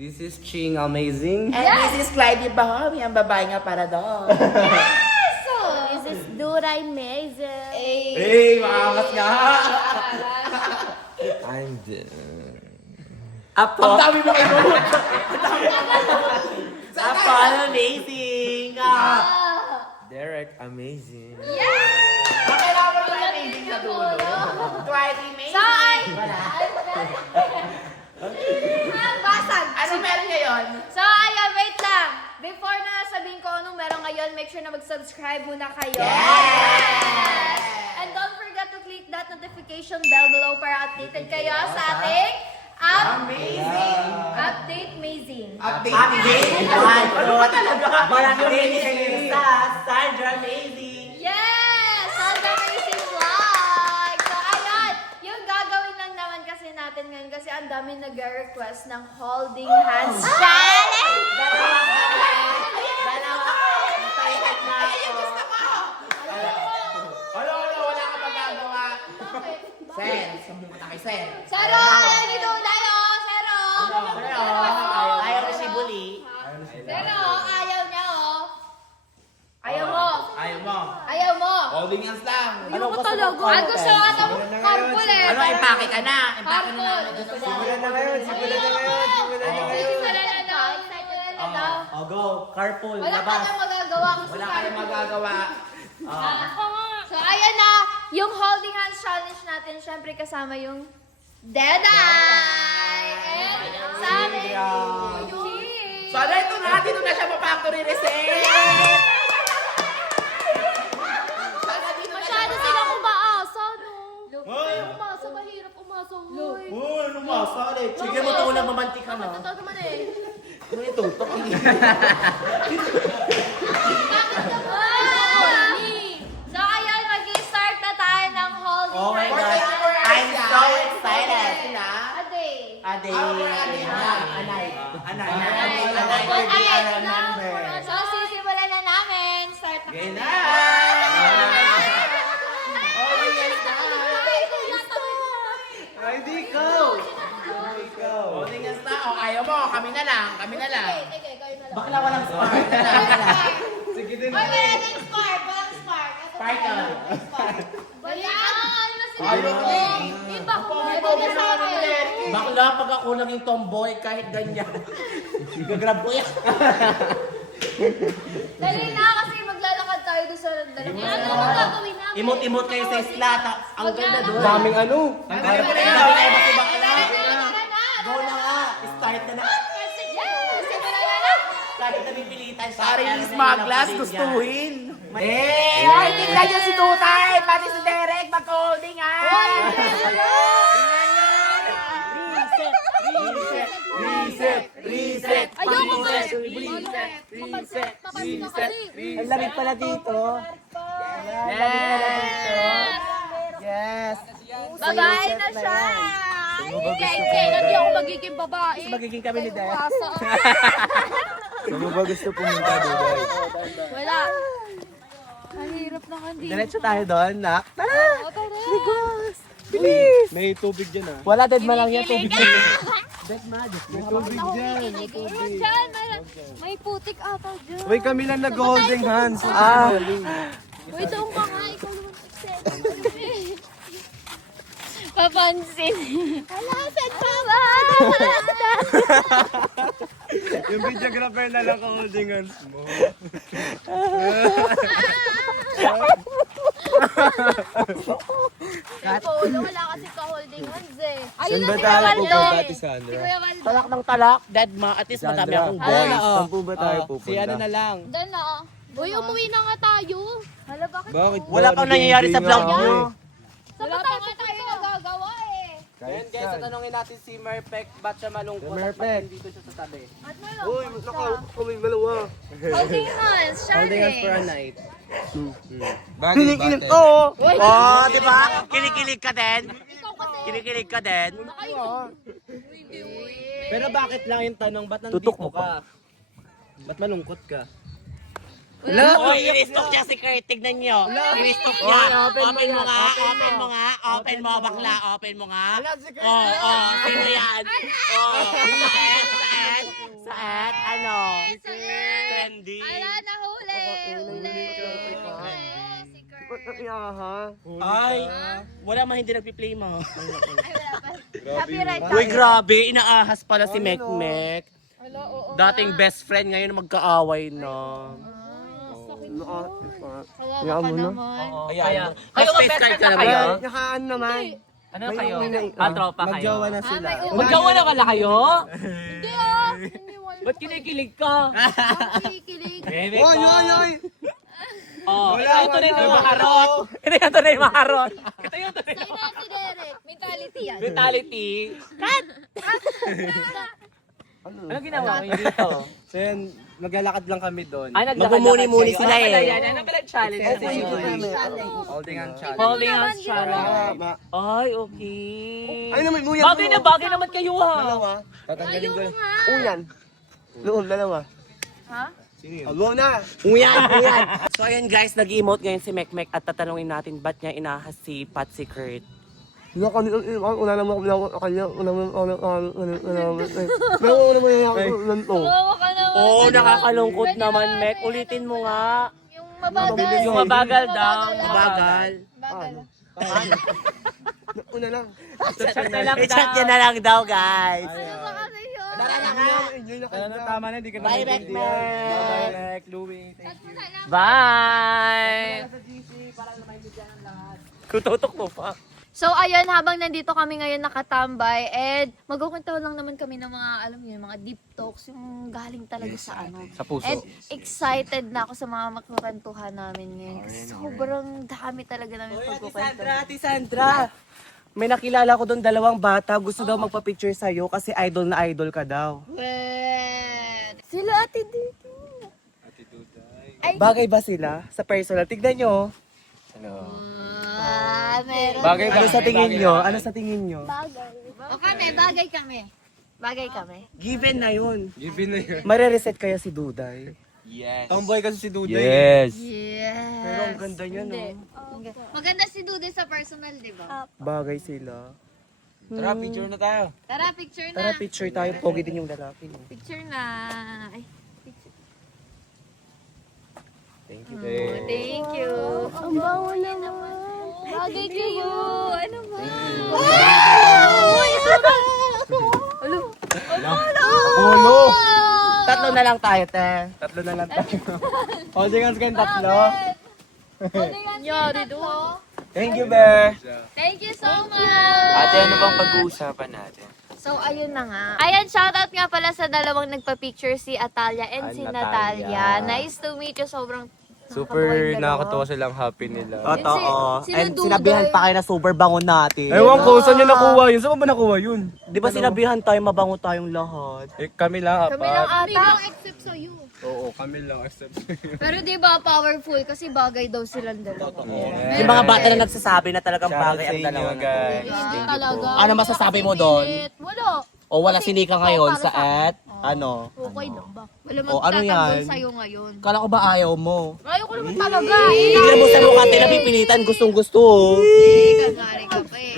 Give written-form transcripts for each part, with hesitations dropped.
This is Ching Amazing. And this is Clyde Bahami, ang babae nga para doon. This is Duray Meza. Hey, maangas nga! I'm Ang dami mo kayo! Apollo amazing! Derek Amazing. Okay lang mo tayo amazing sa dulo. Clyde amazing! Saan? Basag! Ano meron ngayon? So, ayun, wait lang. Before na sabihin ko anong meron ngayon, make sure na mag-subscribe muna kayo. Yes! And don't forget to click that notification bell below para updated kayo sa ating Amazing! Update Amazing. Update! Ano ba talaga? Maraming sa Sandra Amazing! Yes! Sounds amazing vlog! So, ayun, yung gagawin lang naman kasi natin ngayon kasi ang dami nag-request ng holding hands challenge! Wala ka magagawa. Sen, sumbong ka kay Sen. Sero! Ayaw dito tayo! Sero! Ayaw ko si Bully. Sero! Ayaw niya, oh! Ayaw mo! Ayaw mo. Ayaw mo! Holding hands lang. Ayaw ko talaga! Ang gusto ko ito, carpool eh! Ano, impake ka na. Impake na namin. Simulan na ngayon, simulan na ngayon, simulan na ngayon. Wala na daw! Excited na daw! Oh, go. Carpool, Wala ka labas. na magagawa kasi Wala ka na magagawa. So, ayan na, yung holding hands challenge natin, syempre kasama yung Dead Eye! And sa amin, So, ano ito na? Dito na siya pa-factory reset. masyado sila umaasa, no? Umasa, mahirap umasa, hoy. Ano masali? Sige mo ito ulang mamantik ka na. Totoo naman eh. Ano ito? So, ayan, mag-start na tayo ng holding Oh my hands. God. I'm so excited. Ade. Ade. Anay. So, sisimulan na namin. Start na Game kami. na! Ay, di ko. Holding hands na. O, ayaw mo. Kami na lang. Kami na lang. Okay, kayo na lang. Bakla walang spark. Sige din. Oy, wala ng spark. Walang spark. Ito Sparkle. may spark. Bayan! Ano na sila? Ayaw ko eh. Iba ko na sa akin. Bakla, pag ako lang yung tomboy, kahit ganyan. Gagrab ko yan. Dali na kasi maglalakad tayo doon sa dalawa. Ano ang gagawin namin? Imot-imot kayo sa isla. Ang ganda doon. Daming ano. Ang ganda mo na yun. Ay, basi bakla. Tara Go na nga. Start na na. Yes! Simulan na na! Kahit napipilitan siya. Pare kaya ni naman Smaglas, yung gustuhin. Eh! Ay, tingnan niyo si Tutay! Pati si Derek, mag-holding hands! Reset! Ayoko nga! Ang lamig pala dito. Yes. Babae na siya! Hindi ako magiging babae. Magiging kami ni Dad. Pasa. Saan mo ba gusto pumunta, Dubai? Wala. Ang hirap na hindi. Diretso tayo doon, nak. Tara! O, tara. Ligos! Bilis! May tubig dyan ah. Wala, dead ma lang yan. Tubig dyan. Dead ma, may tubig dyan. Meron dyan. May putik ata dyan. Uy, kami lang nag-holding hands. Ah! Uy, doon ka nga. Ikaw naman success. Papansin. Wala, saan pa ba? Yung videographer na lang holding hands mo. Wala kasi ka-holding hands eh. Saan ba tayo pupunta, Ate Si Sandra? Kuya Waldo. Talak ng talak, dead ma, at least madami Sandra, akong boys. Saan po ba tayo pupunta? Si ano na lang. Doon na. Uy, umuwi na nga tayo. Hala, bakit? Bakit Wala ba? pang nangyayari sa vlog Nag-enjoy nyo. nga ako eh. Wala pa nga tayo nagagawa eh. Ayan guys, tatanungin natin si Merpek, ba't siya malungkot Si at Merpek. ba't nandito siya sa tabi? At meron Uy, pa siya. nakaupo kami dalawa. Holding hands, Holding hands for a challenge. night. Kinikilig ko. Oh, di ba? Kinikilig ka din? Ikaw kasi. Kinikilig ka din? Pero bakit lang yung tanong, ba't nandito Tutok mo ka? Ba't malungkot ka? Uy, i-restock niya si Kurt. Tignan niyo. I-restock niya. Open mo nga. Open mo nga. Open mo, bakla. Open mo nga. Oh, sino yan? Oh, saan? Ay, wala man hindi nagpi-play mo. Ay, wala pa. Copyright. Uy, grabe, inaahas pala si Mekmek. Hello, oo. Dating best friend, ngayon magkaaway na. Kaya ka naman. Kaya, mag-face card ka na ba? Nakaan naman. Ano kayo? Tropa kayo? Magjawa na sila. Magjawa na kala kayo? Hindi ah. Hindi wala. Ba't kinikilig ka? Kikilig. Oy, oy, oy! Oh, Wala, ito na yung wala. maharot. Ito na yung maharot. Ito yung Sa'yo na si Derek. Mentality yan. mentality. Ano ginawa mo dito? So yun, maglalakad lang kami doon. Ay, Magmumuni-muni sila Ano pala eh. yan? Ano pala yung challenge na yun? Holding on challenge. Holding hands challenge. Ay, okay. Ay naman, uyan. Bagay naman kayo ha. Dalawa. Tatanggalin ko. Uyan. Loob, dalawa. Ha? Abo na. Uyan, uyan. So ayan guys, nag-emote ngayon si Mekmek at tatanungin natin ba't niya inahas si Patsy Kurt. Una naman kanya. Kawawa ka naman. Oo, nakakalungkot naman, Mek. Ulitin mo nga. Yung mabagal. Yung mabagal daw. Mabagal. Bagal. Una lang. Chat na lang I-chat niya na lang daw, guys. Ano ba kasi yun? Tara na ka. Enjoy na Ano, tama na, hindi ka na Bye, Mekmek. Bye, Louie. Thank you. Bye! Kututok mo pa. So ayun, habang nandito kami ngayon nakatambay and magkukwento lang naman kami ng mga, alam niyo, mga deep talks, yung galing talaga sa ano. Sa puso. And excited na ako sa mga magkukwentuhan namin ngayon. Kasi sobrang dami talaga namin pagkukwento. Ate Sandra. May nakilala ko doon 2 bata. Gusto daw magpa-picture sa'yo kasi idol na idol ka daw. Well, sila ate dito. Ay, Bagay ba sila sa personal? Tignan nyo. meron. Bagay ba? Ano sa tingin nyo? Ano sa tingin nyo? Bagay. O kami, bagay kami. Bagay kami. Given na yun. Given na yun. Mare-reset kaya si Duday. Yes. Tomboy kasi si Duday. Yes. Yes. Pero ang ganda niya, no? Maganda si Dude sa personal, di ba? Bagay sila. Tara, picture na tayo. Tara, picture na. Tara, picture tayo. Pogi din yung lalaki. No? Picture na. Ay, picture. Thank you. Thank you. Ang bawo naman. Bagay kayo. Ano ba? Ulo! Tatlo na lang tayo, te. Tatlo na lang tayo. Holding hands kayong tatlo. Nyari doon. Thank you, Bear. Thank you so much. Ate, ano bang pag-uusapan natin? So, ayun na nga. Ayan, shoutout nga pala sa dalawang nagpa-picture, si Atalia and si Natalia. Nice to meet you. Sobrang Super nakakatawa silang happy nila. Totoo. Si And Duday. sinabihan pa kayo na super bango natin. Ewan ko, saan nyo nakuha yun? Saan mo ba nakuha yun? Di ba sinabihan tayo mabango tayong lahat? Eh, kami lang, Kami lang apat. ata. except sa you. Oo, kami lang. Except Pero di ba powerful kasi bagay daw silang dalawa. Yung mga bata na nagsasabi na talagang bagay ang dalawa. guys. Hindi talaga. Ano masasabi mo doon? Wala. O wala Kasi sinika ikaw ngayon para sa sa- at ano? Okay lang ba? Wala O, ano yan? magtatanggol sa'yo ngayon. Kala ko ba ayaw mo? Ayaw ko naman talaga. Tignan mo sa mukha tayo napipilitan, gustong gusto. Kagari ka pa eh.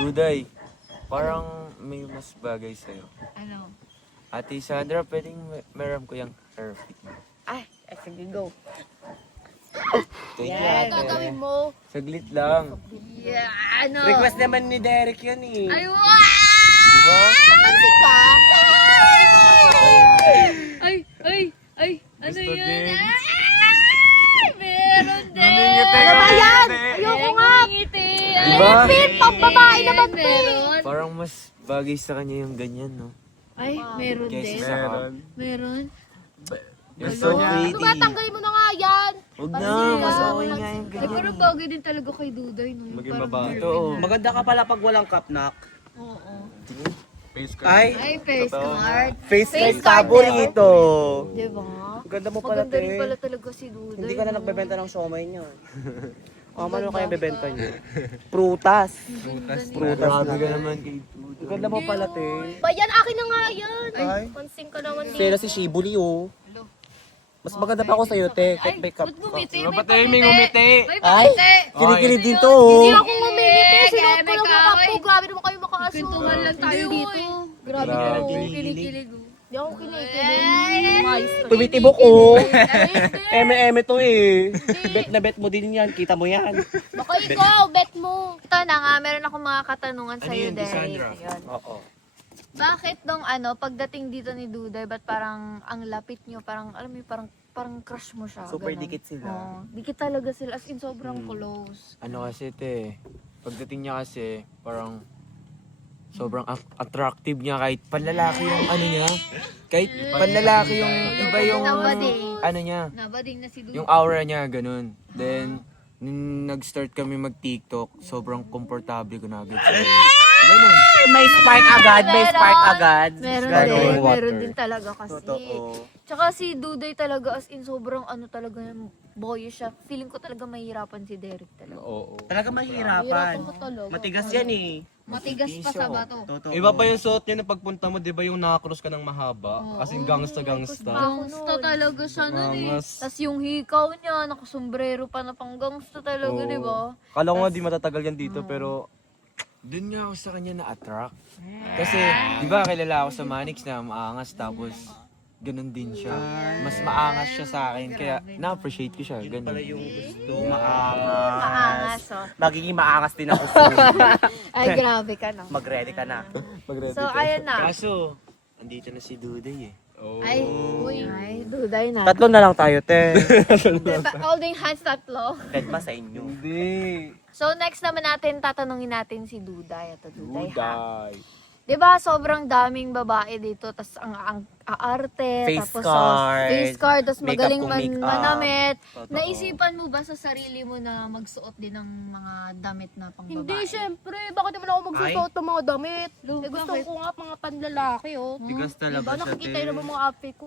Duday, parang may mas bagay sa'yo. Ano? Ate Sandra, pwedeng meron ko yung hair fit mo. Ay, sige go. Thank you, Ano ate. gagawin mo? Saglit lang. Yeah, ano? Request naman ni Derek yan eh. Ay, wow! Diba? Mapansik ka? Ay, ano Gusto yun? din. Ay, meron din. Namingiti Ano ba ka, yan? ate. Ayoko nga. Namingiti. Diba? Pin, pang babae naman pin. Meron. Parang mas bagay sa kanya yung ganyan, no? Ay, meron Kesa din. sa Meron. You're so pretty. Tumatanggalin mo na nga yan. Huwag na, Pansin ka, mas okay walang- nga yung Ay, ganyan. pero bagay din talaga kay Duday. No? Yung Maging parang babae. Marvin. Totoo. Maganda ka pala pag walang kapnak. Oo. Face card. Ay, Ay, face card. face Face card card paborito. Diba? Ganda mo pala, Maganda rin te. pala talaga si Duday. Hindi ka na no? nagbebenta ng siomay niya. Ano kaya bebenta niyo? Prutas. Prutas Grabe na. ka naman kay Duday. Ang ganda mo pala, te. Bayan, akin na nga yan. Ay. Pansin ka naman dito. Sila si Shibuli, oh. Mas maganda pa ako sa'yo, te. Kahit may cup ba't ka. ngumiti? Ba't tayo may ngumiti? May Ay, pangiti. kilikili din to, oh. Hindi ako ngumiti. Sinuot ko lang yung cup ko. Grabe naman kayo makaaso. Pintuhan lang tayo dito. Grabe ka. Kinikilig. Di ako kinikilig. Tumitibok ko. Eme to eh. Bet na bet mo din yan. Kita mo yan. Baka ikaw, bet mo. Ito na nga, meron akong mga katanungan sa'yo, Derek. Ayun. Oo. Bakit nung pagdating dito ni Duday, ba't parang ang lapit nyo, parang, alam mo, parang crush mo siya. Super ganun. dikit sila. Oo, dikit talaga sila, as in sobrang close. Ano kasi te, pagdating niya kasi, parang sobrang attractive niya kahit panlalaki yung ano niya. Kahit panlalaki yung iba yung Nabading. ano niya. Nabading na si Duday. Yung aura niya, ganun. Then, nung nag-start kami mag-TikTok, sobrang komportable ko na agad sa kanya. Ganun. May spark agad. May spark agad. Meron din talaga kasi. Totoo. Tsaka si Duday talaga, as in sobrang talaga, boyish siya. Feeling ko talaga mahihirapan si Derek talaga. Oo. Talaga mahirapan. Hirap ko talaga. Matigas yan eh. Matigas pa sa bato. Totoo. Iba pa yung suot niya na pagpunta mo, di ba yung nakakross ka ng mahaba? As in gangsta-gangsta. Gangsta talaga siya nun eh. Mangas. Tapos yung hikaw niya, nakasombrero pa na pang gangsta talaga, Oo. di ba? Kala ko nga di matatagal yan dito, pero Doon nga ako sa kanya na-attract. Kasi, di ba kilala ako sa Manix na maangas tapos ganun din siya. Mas maangas siya sa akin kaya na-appreciate ko siya. Pala Ganun. yung gusto. Maangas. Maangas, oh. Magiging maangas din ako soon. Ay, grabe ka, no? Mag-ready ka na. So, ayun na. Kaso, andito na si Duday eh. Ay, Duday na. Tatlo na lang tayo, te. Diba, holding hands, tatlo. Kahit ba sa inyo? hindi. So, next naman natin, tatanungin natin si Duday. Ito, Duday, ha? Uday. Diba, sobrang daming babae dito, tas ang aarte, Face tapos card, face card, tas makeup magaling kung makeup. manamit. Totoo. Naisipan mo ba sa sarili mo na magsuot din ng mga damit na pang babae? Hindi, syempre. Bakit naman ako magsusuot ng mga damit? Eh, gusto ko nga mga panlalaki, oh. Tigas talaga Diba, siya, nakikita te. yun naman mga outfit ko.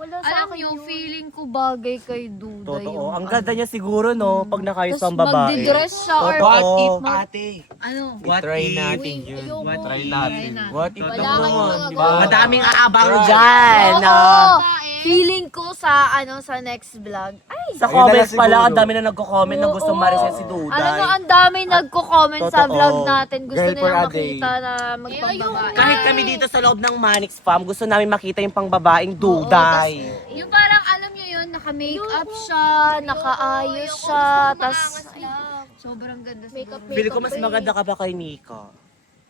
Wala sa Alam akin niyo, yun. feeling ko bagay kay Duday. Totoo. Ang ganda niya siguro, no? Pag nakayos Tapos ang babae. magdi-dress siya or Totoo. Ate, ano? try natin yun. Ayoko. Try natin. What? Wala kayong magagawa. Madaming aabang dyan. no? Feeling ko sa sa next vlog. Ay, Sa Ayun na lang comments pala, siguro. ang dami na nagko-comment na gusto mariset si Duday. alam mo, ang dami nagko-comment sa Totoo. vlog natin. Gusto Girl for nila a day. makita na magpambabae. Kahit kami dito sa loob ng Manix Farm, gusto namin makita yung pangbabaeng Duday. Yung parang alam nyo yun, naka-makeup siya, nakaayos siya, tas sobrang ganda sa Makeup, Feel ko mas makeup, maganda ka ba kay Mika?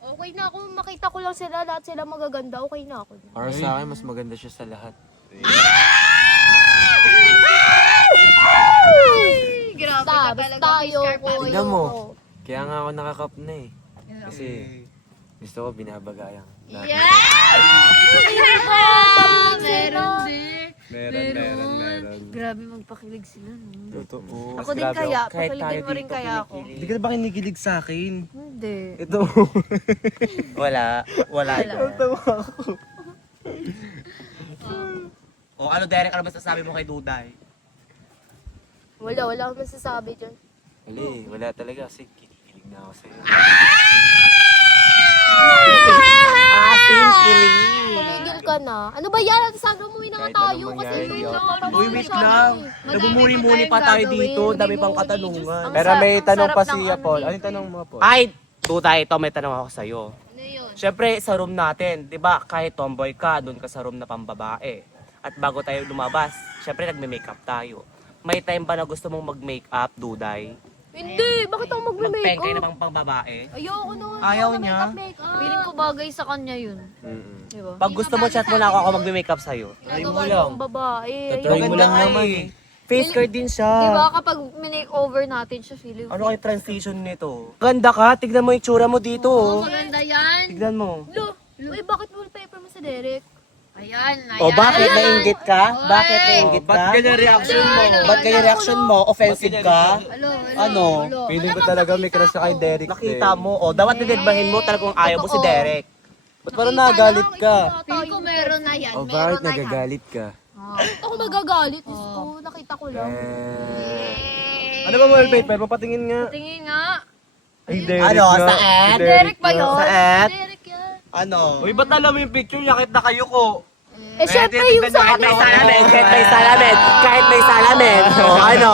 Okay na ako, makita ko lang sila, lahat sila magaganda, okay na ako. Para sa akin, mas maganda siya sa lahat. Grabe ka talaga. tayo ko. Tignan mo. Kaya nga ako nakakap na eh. Kasi gusto ko binabagayan. Meron din. Meron. Grabe magpakilig sila. No? Totoo. Ako din kaya, pakiligin mo rin kaya ako. Hindi ka ba kinikilig sa akin? Hindi. Ito. Wala. Wala. O ano, Derek, ano masasabi mo kay Duday? Wala akong masasabi dyan. Wala talaga kasi kinikilig na ako sa'yo. Tumigil ka na. Ano ba yan? Sana umuwi na nga Kahit tayo anong kasi mangyari, Uy, wait lang. Nagmumuni-muni pa tayo dito. Dami pang katanungan. Pero may ang tanong sarap pa ng si ano Paul. dito. Ano yung tanong mo, Paul? Ay, Duday, ito may tanong ako sa'yo. Ano yun? Siyempre, sa room natin, di ba, kahit tomboy ka, doon ka sa room na pambabae. At bago tayo lumabas, siyempre nagme-makeup tayo. May time ba na gusto mong mag-makeup, Duday? Hindi, bakit ako Mag-pengkay magme-makeup? namang pambabae? Ayoko nun. Ayaw Ayoko niya? makeup. Feeling ko bagay sa kanya yun. Diba? Pag gusto mo, chat mo na ako magme-makeup sa'yo. Ginagawa ng babae. Try mo lang naman eh. Face card din siya. Diba kapag minake-over natin siya, feeling Ano kayo transition nito? Ganda ka, tignan mo yung tsura mo dito. Oh. maganda yan. Tignan mo. Uy, bakit wallpaper mo si Derek? Ayan, ayan. O bakit nainggit ka? Bakit nainggit ka? Ba't ganyan reaction mo? Ba't ganyan reaction mo? Offensive ka? Ano? Feeling ko talaga may crush siya kay Derek. Nakita mo? O, dapat dinedbahin mo talagang ayaw mo si Derek. Ba't parang nagalit ka? Feeling ko meron na yan. O Meron bakit na yan. nagagalit ka? Ako magagalit. Diyos ko, nakita ko lang. Ano ba wallpaper? Papatingin nga. Tingin nga. Ay, Derek Ano? nga. Sa ad? Derek ba yun? Sa ad? Derek yan. Ano? Uy, ba't alam mo yung picture niya? Kahit na kayo ko. Eh, syempre yung sa Kahit may salamin, kahit may salamin, kahit may salamin. O, ano?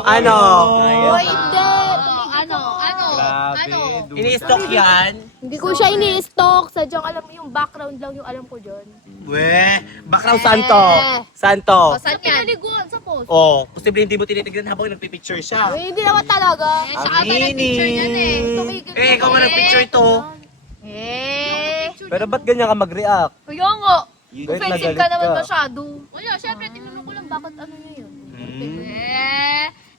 Ano? Oh, hindi. Ano? Grabe, Ano? duda. Ini-stock yan. Hindi ko siya ini-stalk. Sadyang alam mo yung background lang yung alam ko dyan. We, background santo. Santo. Saan yan? Pinaliguan sa post. Oh, posible hindi mo tinitignan habang nagpipicture siya. Uy, hindi naman talaga. Aminin. Ikaw nga nagpicture ito. Pero ba't ganyan ka mag-react? Kaya nga. Kahit Offensive nagalit ka naman ka. masyado. Wala, syempre, tinanong ko lang bakit ano niya yun.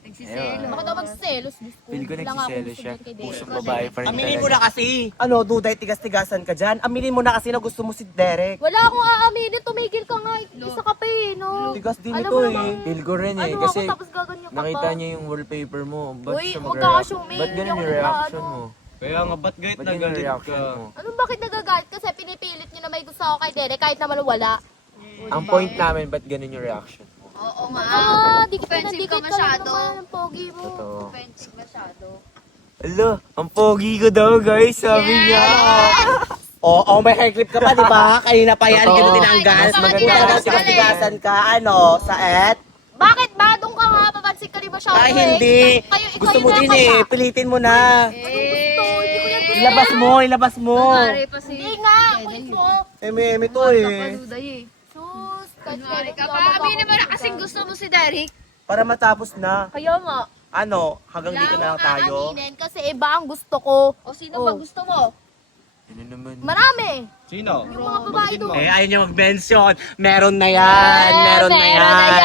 Nagsiselo. Bakit ako magselos? Feel ko nagsiselos siya. Pusong babae pa rin Aminin mo talaga. na kasi. Ano, duday, tigas-tigasan ka dyan. Aminin mo na kasi na gusto mo si Derek. Wala akong aaminin, tumigil ka nga. Isa ka pa eh, no? Tigas din Alam ito mo eh. namang, Feel ko rin eh. ano Kasi ako tapos gaganyan ka nakita pa. niya yung wallpaper mo. Ba't Uy, siya huwag ka mag-react? ka-assuming. Ba't ganun Hindi yung ako reaction nag-ano. mo? Kaya nga, ba't kahit Ba't ganun yung nagalit reaction ka? mo? Anong bakit nagagalit? Kasi pinipilit niyo na may gusto ako kay Derek kahit naman wala. Ang point namin, ba't ganun yung reaction mo? Oo nga. Dikit na Offensive dikit ka ka lang masyado. naman ang pogi mo. Totoo. Offensive masyado. Alo, ang pogi ko daw guys, sabi niya. Oo, may hair clip ka pa, di ba? Kanina pa yan, Totoo. hindi mo tinanggal. Mas maganda Kung kasi tigas-tigasan ka, ano, sa et? Bakit ba? Doon ka nga, papansin ka rin masyado Ay, eh. hindi. Kayo, ikaw Gusto yung mo din nakasya. eh, pilitin mo na. Gusto, hindi ko yan gusto. Ilabas mo, ilabas mo. Kunwari pa si... Hindi nga, kulit mo. Eme to eh. Paluday eh. Sus, Kunwari ka pa. Aminin mo na kasing gusto mo si Derek. Para matapos na. Kaya nga. Ano, hanggang dito na lang tayo. Aaminin kasi iba ang gusto ko. O sino ba gusto mo? Ano naman? Marami. Sino? Yung mga babae doon. Eh, ayaw niya mag-mention. Meron na yan. Meron na yan.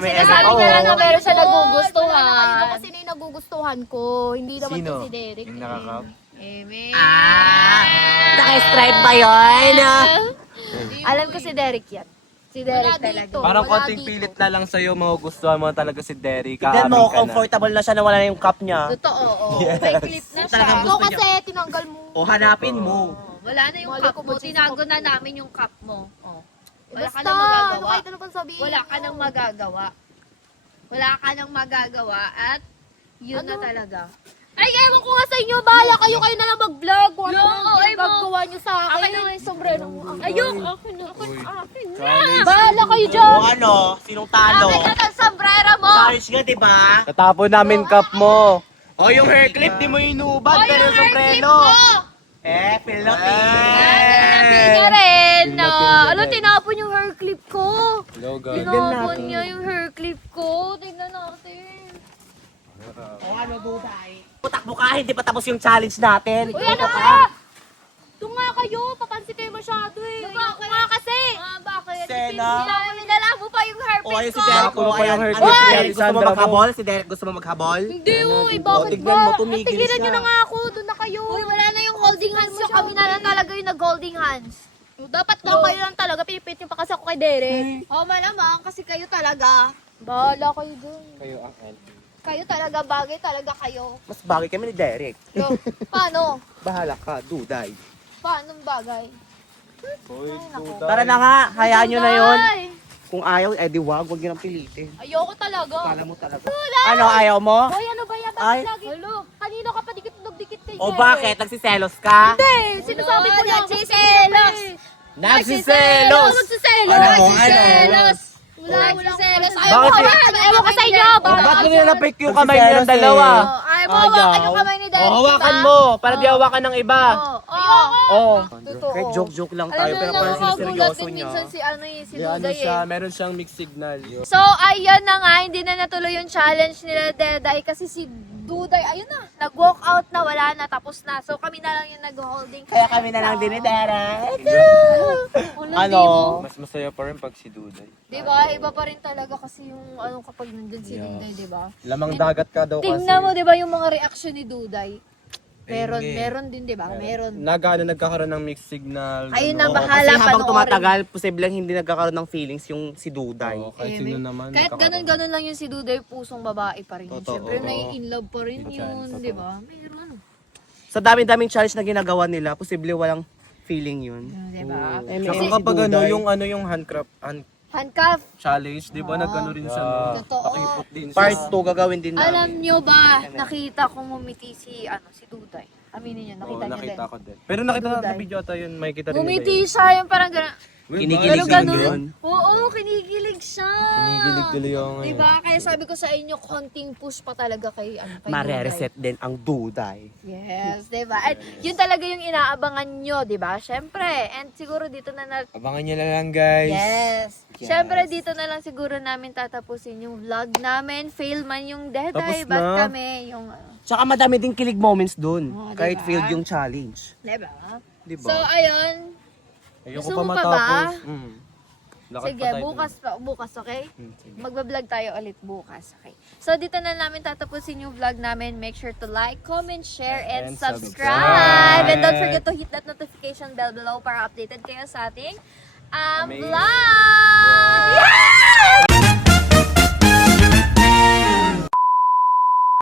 Sinasabi niya lang na meron siya nagugustuhan. Ano kasi na yung nagugustuhan ko. Hindi naman Sino? to si Derek. Yung nakakap? Naka-stripe ba yun? Alam ko si Derek yan. Si Wala Derek talaga. dito. Parang Wala konting dito. pilit na lang sa'yo, magugustuhan mo talaga si Derek. Tignan Kaamin mo, ka na. comfortable na siya na wala na yung cup niya. Totoo, oo. May clip na siya. Talagang Ikaw kasi tinanggal mo. O, hanapin mo. Wala na yung Mali cup ko mo. ba siya Tinago na namin yung cup mo. Oh. Wala ka Basta, nang ano magagawa. kahit ano pang sabihin. Wala ka nang magagawa. Wala ka nang magagawa at yun na talaga. Ay, ewan ko nga sa inyo. Bahala kayo na lang mag-vlog. Kung ano Yung, nang ay, mo. gagawa nyo sa akin. Akin na nga yung sombrero mo. Ayok! Akin na. Akin na. Bahala kayo dyan. O ano, sinong talo? Akin na ang sombrero mo! Charge nga, di ba? Natapon namin cup mo. O, yung hair clip, di mo inubad, pero yung sombrero. Philippines! Hindi na rin. Ano, tinapon yung hair clip ko. Hello, guys. Tinapon niya yung hair clip ko. Tingnan natin. O ano, Duday? Putakbo ka, hindi pa tapos yung challenge natin. Uy, ano ka? Doon nga kayo. Papansin kayo masyado eh. Bakit? Nga kasi. Bakit? Sena. Pinala mo pa yung hair O, clip ayun si ko. Derek. Ako pa yung hair Ano, clip si ni Derek gusto mo Alexandra mo. maghabol? Si Derek gusto mo maghabol? Hindi, uy. Bakit tignan ba? mo, tumigil Tigilan siya. nyo na nga ako. Doon na kayo. Uy, wala na yung holding hands yung kami na lang talaga yung nag-holding hands. Dapat lang kayo lang talaga. Pinipit nyo pa kasi ako kay Derek. Oo, malamang kasi kayo talaga. Bahala kayo doon. Kayo talaga, bagay talaga kayo. Mas bagay kami ni Derek. Yo, paano? Bahala ka, Duday. Paano bagay? Tara na nga, hayaan nyo na yun. Ay, Kung ayaw, eh di wag nang pilitin. ayoko talaga. Kala mo talaga. Ano, ayaw mo? Hoy, ano ba yan? Ay. Bakit lagi? Kanino ka pa dikit kay O Derek? bakit? Nagsiselos ka? Hindi, sinasabi ko lang. Nagsiselos. Nagsiselos! Nagsiselos. Ano mo, ano? Nagsiselos. Nagsiselos. Ewan ko sa inyo. Ba't mo nilalapik yung kamay nilang dalawa? Ay, hawakan yung kamay ni Derek. O, hawakan mo, para di hawakan ng iba. Oo. Oh. Kahit joke-joke lang Alam tayo, mo, pero parang nakakagulat siniseryoso din niya. minsan si ano eh, si Ano Duday siya, eh. meron siyang mixed signal. So, ayun na nga, hindi na natuloy yung challenge nila Deday kasi si Duday, ayun na, nag-walk out na, wala na, tapos na. So, kami na lang yung nag-holding. Kaya kami na lang din ni Derek. Ano? Mas masaya pa rin pag si Duday. Di ba? Iba pa rin talaga kasi yung ano kapag nandun si Duday, di ba? Lamang dagat ka daw kasi. Tingnan mo, di ba, yung mga reaction ni Duday? Meron din, di ba? Meron. Nagkakaroon ng mixed signal. Ayun na, ganun. bahala Kasi habang panoorin. tumatagal, posibleng hindi nagkakaroon ng feelings yung si Duday. Oo, kahit sino naman. Kahit nagkakaroon. ganun-ganun lang yung si Duday, pusong babae pa rin. Totoo. Siyempre, nai-in love pa rin Totoo. yun, di ba? Meron. Sa dami-daming challenge na ginagawa nila, posible walang feeling yun. Di ba? Saka kapag ano yung handcraft, Handcuff. challenge, di ba nagano rin siya, no? Totoo. Pakipot din siya. Part 2 gagawin din Alam namin. nyo ba, nakita kong umiti si Duday. Aminin nyo, Oo, nakita nyo nakita din. ko din. Pero nakita na Duday. sa video ata yun, makikita rin Umiti nila siya, yung parang gano'n. Kinikilig Pero din ganun. yun. Oo, kinikilig Kinikilig tuloy ako ngayon. Diba? Kaya sabi ko sa inyo, konting push pa talaga kay Duday. Mare-reset din ang duday. Yes, diba? At yun talaga yung inaabangan nyo, diba? Syempre. And siguro dito na Abangan nyo na lang, guys. Yes. Syempre dito na lang siguro namin tatapusin yung vlog namin. Fail man yung Deday, Tapos ba't na. kami yung Tsaka madami din kilig moments dun. Oh, Kahit diba? failed yung challenge. diba? Diba? So, ayun. Ayoko Gusto pa mo pa matapos. ba? Lakad Sige, pa tayo bukas, okay? Magbablog tayo ulit bukas, okay? So, dito na namin tatapusin yung vlog namin. Make sure to like, comment, share, and subscribe! And don't forget to hit that notification bell below para updated kayo sa ating vlog!